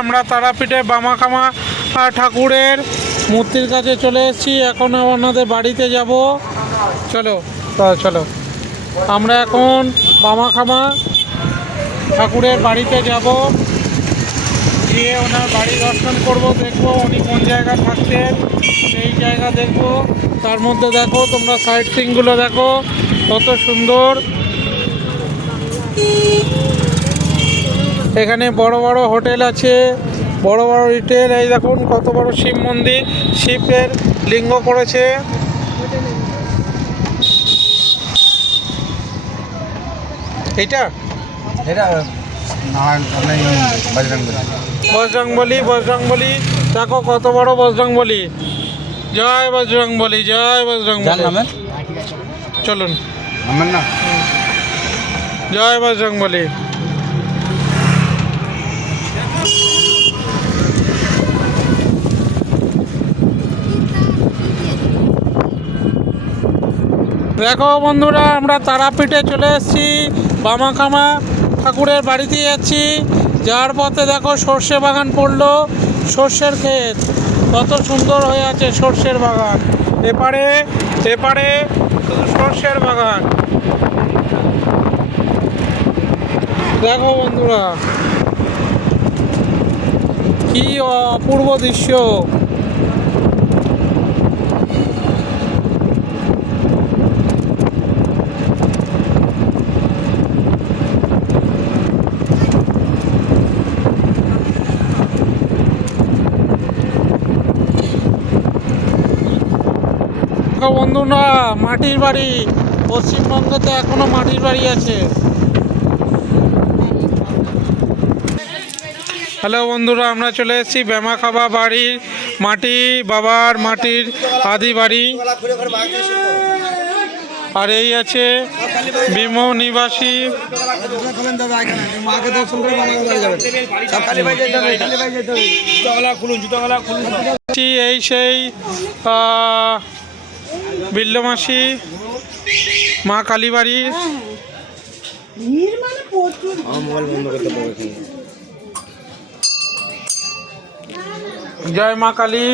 আমরা তারাপীঠে বামাখামা ঠাকুরের মূর্তির কাছে চলে এসেছি। এখন আমাদের বাড়িতে যাব। চলো চলো, আমরা এখন বামাখামা ঠাকুরের বাড়িতে যাব, গিয়ে ওনার বাড়ি দর্শন করব, দেখবো উনি কোন জায়গায় থাকতেন, সেই জায়গা দেখবো। তার মধ্যে দেখো তোমরা সাইট সিনগুলো দেখো কত সুন্দর। এখানে বড় বড় হোটেল আছে, বড় বড় রিটেল। এই দেখুন কত বড় শিব মন্দির, শিবের লিঙ্গ করেছে। এইটা বজরংবলী দেখো কত বড় বজরংবলী। জয় বজরংবলী, জয় বজরংবলী। চলুন না, জয় বজরংবলী। দেখো বন্ধুরা, আমরা তারাপীঠে চলে এসেছি, বামাখামা ঠাকুরের বাড়িতে যাচ্ছি। যাওয়ার পথে দেখো সর্ষে বাগান পড়লো, সর্ষের ক্ষেত কত সুন্দর হয়ে আছে, সর্ষের বাগান। এপারে এপারে শুধু সর্ষের বাগান। দেখো বন্ধুরা কি অপূর্ব দৃশ্য। বন্ধুরা মাটির বাড়ি, পশ্চিমবঙ্গতে এখনো মাটির বাড়ি আছে। হ্যালো বন্ধুরা, আমরা চলে এসেছি বামাখামা বাড়ির মাটি, বাবার মাটির আদি বাড়ি। আর এই আছে বিমো নিবাসী। এই সেই বিল্লমাসি মা কালীবাড়ি। জয় মা কালী।